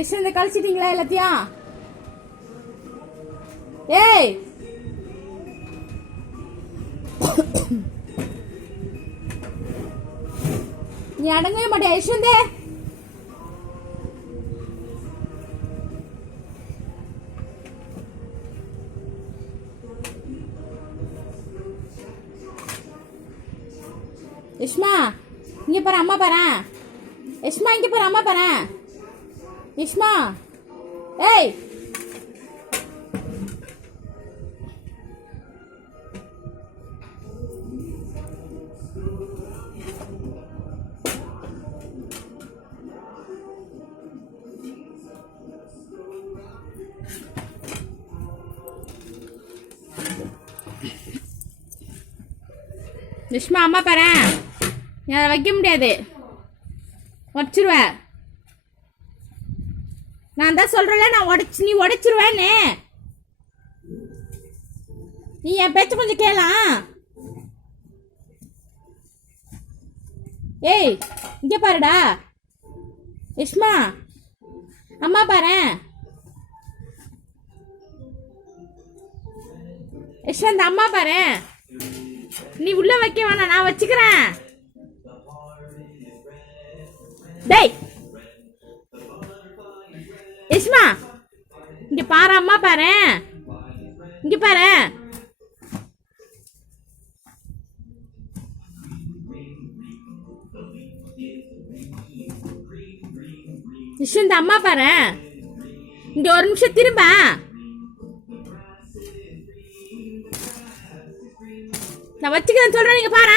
யஷ்வந்த் கழிச்சிட்டீங்களா எல்லாத்தையும்? ஏய் நீ அடங்கவே மாட்டியா யஷ்வந்தே? யஷ்மா இங்க பாரு, அம்மா பாரு. யஷ்மா இங்க பாரு, அம்மா பாரு. யஷ்மா ஏய் யஷ்மா அம்மா பாரு, அதை வைக்க முடியாது, உடச்சிருவேன். நான் தான் சொல்றேன்ல, நீ உடைச்சிருவேன்னு. நீ என் பேச்ச கொஞ்சம் கேளாம். ஏய் இங்க பாருடா யஷ்மா, அம்மா பாரு. யஷ்வந்த் அம்மா பாரு. நீ உள்ள வைக்க வேணாம், நான் வச்சுக்கிறேன். டேய் யஷ்மா இங்க பாரு, அம்மா பாரு. இங்க பாரு. யஷ்வந்த் அம்மா பாரு. இங்க ஒரு நிமிஷம் திரும்ப. நான் வச்சுக்கிறேன்னு சொல்றேன், நீங்க பாரு.